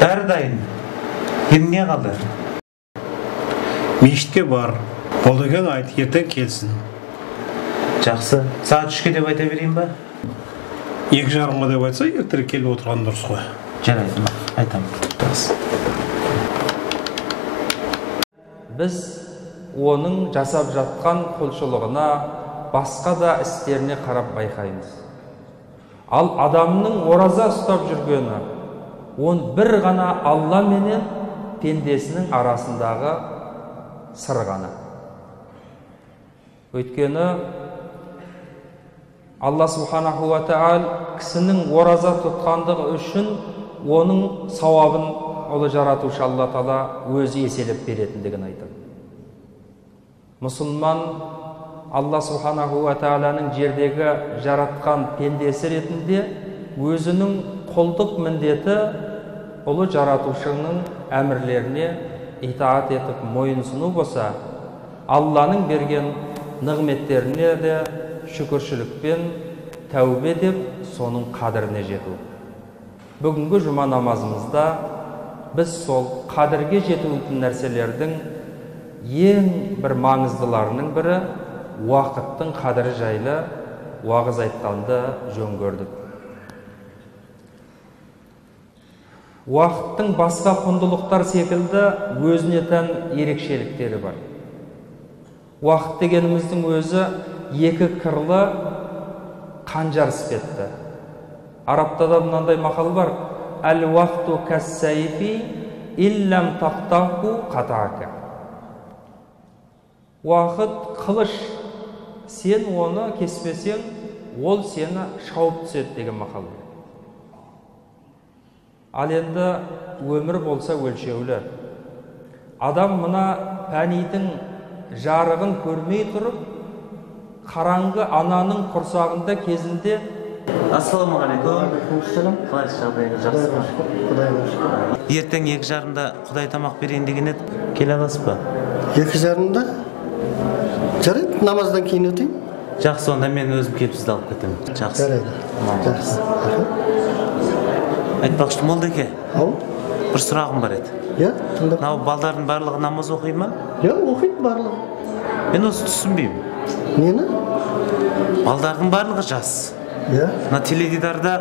Her dayın. Emне kaldı? Мешітке бар. Болды екен айт, ертең келсін. Жақсы. Saat 3'e деп айта берейін ба? 2:30-ға деп айтса, ертерек келіп отырған дұрыс қой. Жарайды, айтамын. Жақсы. Біз оның жасап жатқан құлшылығына, басқа да істеріне қарап байқаймыз. Ал адамның ораза ұстап жүргені, он бір ғана Алла менен пендесінің арасындағы сыр ғана. Өйткені Алла Субханаху ва Тағала кісінің ораза тұтқандығы үшін оның сауабын Ұлы жаратушы Алла Тағала өзі еселеп беретіндігін айтады. Мұсылман Алла Субханаху ва Тағаланың жердегі жаратқан пендесі ретінде өзінің құлдық міндеті Ұлы жаратушының әмірлеріне итаат етіп мойынсыну болса, Алланың берген нығметтеріне де шүкіршілікпен тәубе деп соның қадіріне жету. Бүгінгі жұма намазымызда біз сол қадірге жетудің нәрселердің ең бір маңыздыларының бірі уақыттың қадірі жайлы уағыз айтқанды жөн көрдік. Уақыттың басқа құндылықтар секілді өзіне тән ерекшеліктері бар. Уақыт дегеніміздің өзі екі қырлы қанжар іспетті. Арабта да мынандай мақал бар: «Әл-уақту кәс-сайфи илләм тақтаху қатака». Уақыт қылыш, сен оны кеспесең, ол сені шауып түседі деген мақал бар. Ал енді өмір болса өлшеулі. Адам мына пәнидің жарығын көрмей тұрып, қараңғы ананың құрсағында кезінде Ассалаумағалейкум. Қалайсыз, жағдайыңыз жақсы ма? Құдайға шүкір. Ертең 2:30-да Құдай тамақ берейін деген еді. Келе аласыз ба? 2:30-да? Жарайды, намаздан кейін өтейін. Жақсы, онда мен өзім келіп сізді алып кетемін. Жақсы. Жарайды. Жақсы. Айтпақшы, Молдеке, Ау? бір сұрағым бар еді. Иә, тыңдап. Мынау балдардың барлығы намаз оқи ма? Иә, оқиды барлығы. Мен осы түсінбеймін. Нені? Балдардың барлығы жас. Иә. Мына теледидарда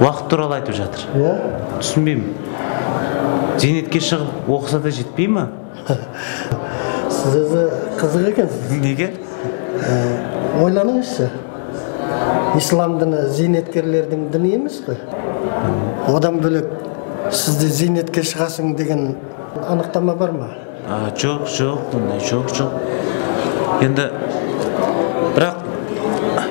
уақыт туралы айтып жатыр. Иә. Түсінбеймін. Зейнетке шығып оқыса да жетпей ма? Сіз өзі қызық екенсіз. Неге? Ойланыңызшы. Ислам діні зейнеткерлердің діні емес қой. Одан бөлек сізде зейнетке шығасың деген анықтама бар ма? Жоқ, жоқ. Енді бірақ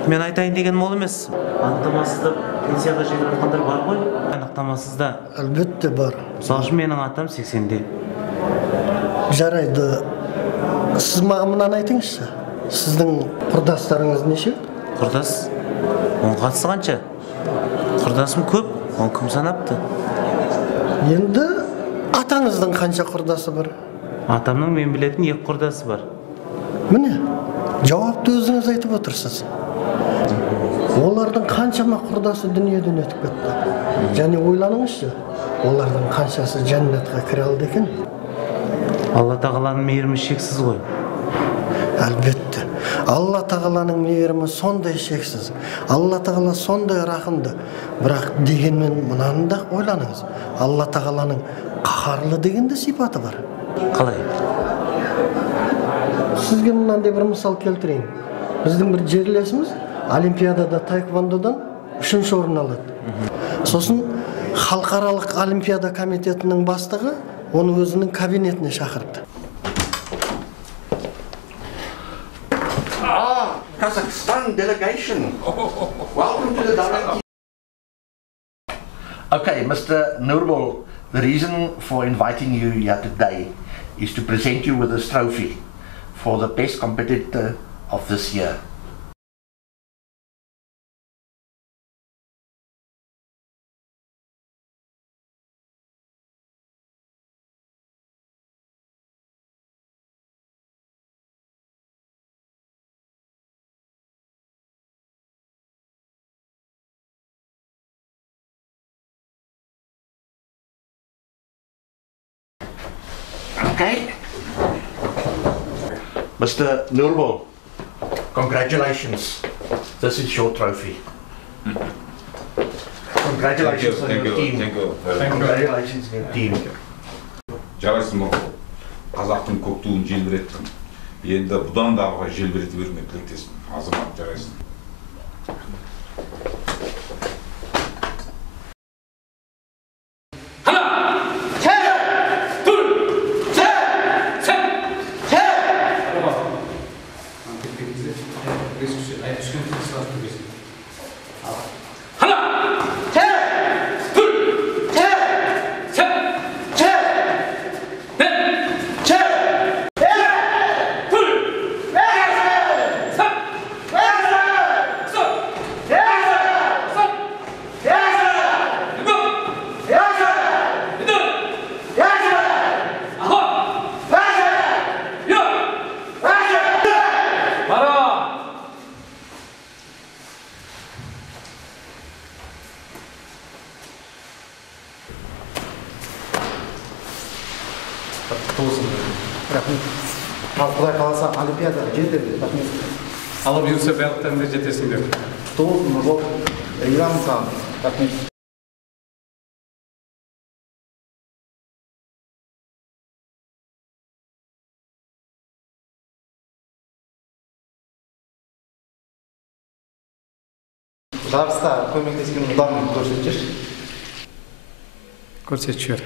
мен айтайын деген ол емес. Анықтамасызда пенсияға жегіп жатқандар бар ғой? Анықтамасызда. Әлбетте бар. Мысалы үшін менің атам 80-де. Жарайды. Сіз маған мынаны айтыңызшы. Сіздің құрдастарыңыз неше? Құрдас? Он қатысы қанша? Құрдасым көп, он кім санапты? Енді атаңыздың қанша құрдасы бар? Атамның мен білетін 2 құрдасы бар. Міне, жауапты өзіңіз айтып отырсыз. Олардың қаншама құрдасы дүниеден өтіп кетті. Және ойланыңызшы, олардың қаншасы жәннатқа кіре алды екен? Алла тағаланың мейірімі шексіз ғой. Әлбетте. Алла тағаланың мейірімі сондай шексіз. Алла тағала сондай рақымды. Бірақ дегенмен мынаны да ойланыңыз. Алла тағаланың қаһарлы деген де сипаты бар. Қалай? Сізге мынандай бір мысал келтірейін. Біздің бір жерлесіміз Олимпиадада таеквондодан 3-ші орын алады. Сосын халықаралық Олимпиада комитетінің бастығы оны өзінің кабинетіне шақырды. Kazakhstan delegation. Welcome to the direct. Okay, Mr. Nurbol, the reason for inviting you here today is to present you with this trophy for the best competitor of this year. Okay. Mr. Nurbo, congratulations. This is your trophy. Congratulations on your team. Thank you. Congratulations on your team. Жарайсың Нұрбол. Қазақтың көк туын желбіреттің. Енді бұдан да ары желбірете беруіңе тілектеспін. Азамат, жарайсың. Құдай қаласа Олимпиадаға жетеді. Рахмет. Алып жүрсе барлықтан да жетесіңдер. Толсын Нұрбол. Иранмын саған. Рахмет. Жарыста көмектескен ұлдарың көрсетші. Көрсетіп жібер.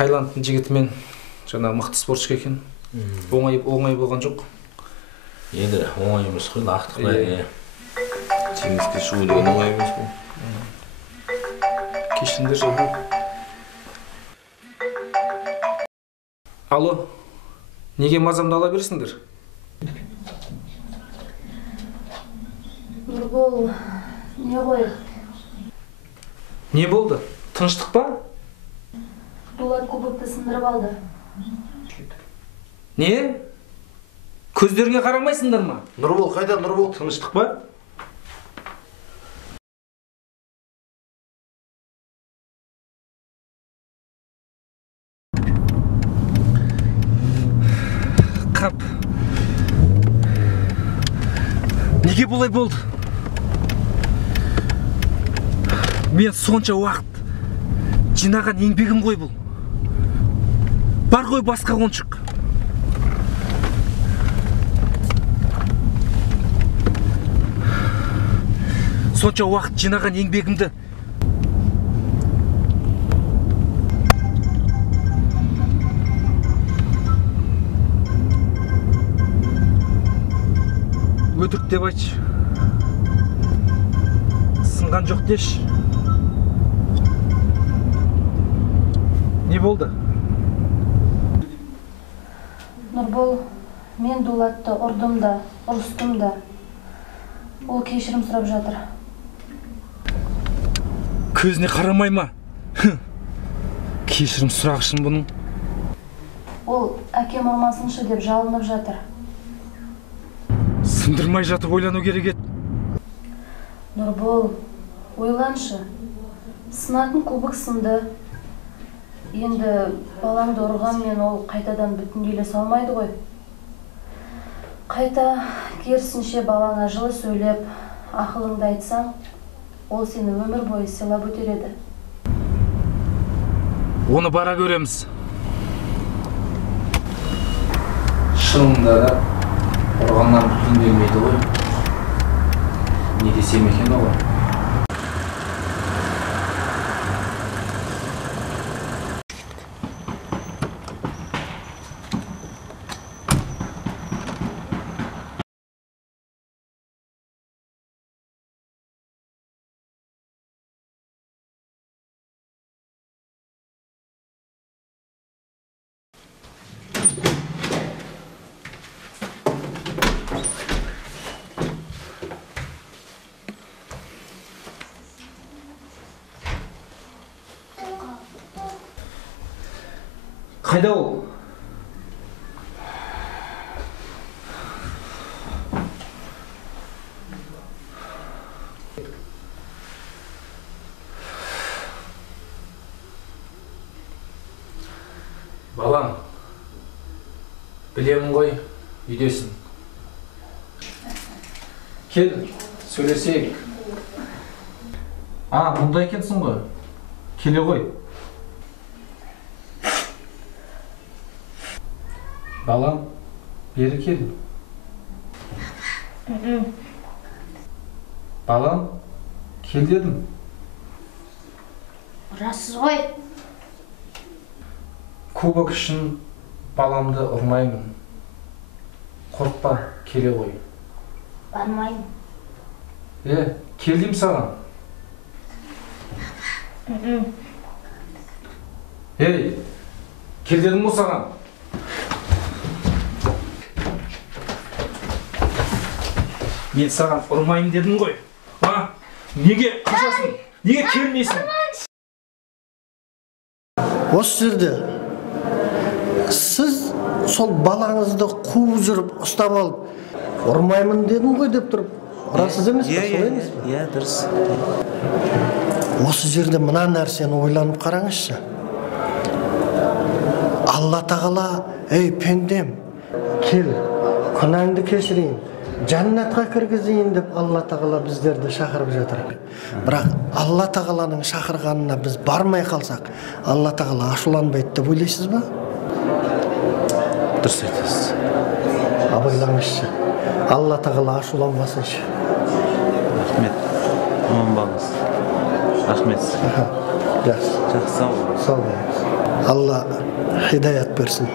Таиландтың жігітімен жаңа мықты спортшы екен. Оңай болған жоқ. Енді оңай емес қой, нақты қылай. Теңізге шығу деген оңай емес қой. Кешіріңдер жолға. Алло, неге мазамды ала бересіңдер? Нұрбол, не ғой? Не болды? Тыныштық па? Дулат кубокты сындырып алды. Не? Көздеріңе қарамайсыңдар ма? Нұрбол, қайда Нұрбол? Тыныштық па? Қап. Неге бұлай болды? Мен сонша уақыт жинаған еңбегім ғой бұл. Бар ғой басқа қоншық. Сонша уақыт жинаған еңбегімді өтірік деп айтшы. Сынған жоқ деші. Не болды? Нұрбол, мен Дулатты ұрдым да, ұрыстым да. Ол кешірім сұрап жатыр. Көзіне қарамай ма? Кешірім сұрақшын бұның. Ол әкем ұрмасыншы деп жалынып жатыр. Сындырмай жатып ойлану керек еді. Нұрбол, ойланшы. Сынатын кубок сынды. Енді балаңды ұрғанмен ол қайтадан бүтіндейле салмайды ғой. Қайта керісінше балаңа жылы сөйлеп, ақылыңды айтсаң, ол сені өмір бойы сыйлап өтер еді. Оны бара көреміз. Шынында да ұрғаннан бүтінделмейді ғой. Не десем екен оған? Қайда ол? Балам, білемін ғой, үйдесің. Кел, сөйлесейік. Мұнда екенсің ғой. Келе ғой. Балам, бері кел. Балам, кел дедім. Ұрасыз ғой. Кубок үшін баламды ұрмаймын. Қорықпа, келе ғой. Бармайын. Кел деймін саған. Кел дедім ғой саған. Мен саған ұрмайын дедім ғой. Неге қашасың? Неге келмейсің? Осы жерде сіз сол балаңызды қуып жүріп, ұстап алып, ұрмаймын дедім ғой деп тұрып, ұрасыз емес пе? Солай емес пе? Иә, дұрыс. Осы жерде мына нәрсені ойланып қараңызшы. Алла тағала, ей пендем, кел, күнәңді кешірейін, жәннатқа кіргізейін деп Алла тағала біздерді шақырып жатыр. Бірақ Алла тағаланың шақырғанына біз бармай қалсақ, Алла тағала ашуланбайды деп ойлайсыз ба? Дұрыс айтасыз. Абайлаңызшы. Алла тағала ашуланбасыншы. Рахмет. Аман болыңыз. Рахмет. Жақсы. Жақсы, сау болыңыз. Сау болыңыз. Алла хидаят берсін.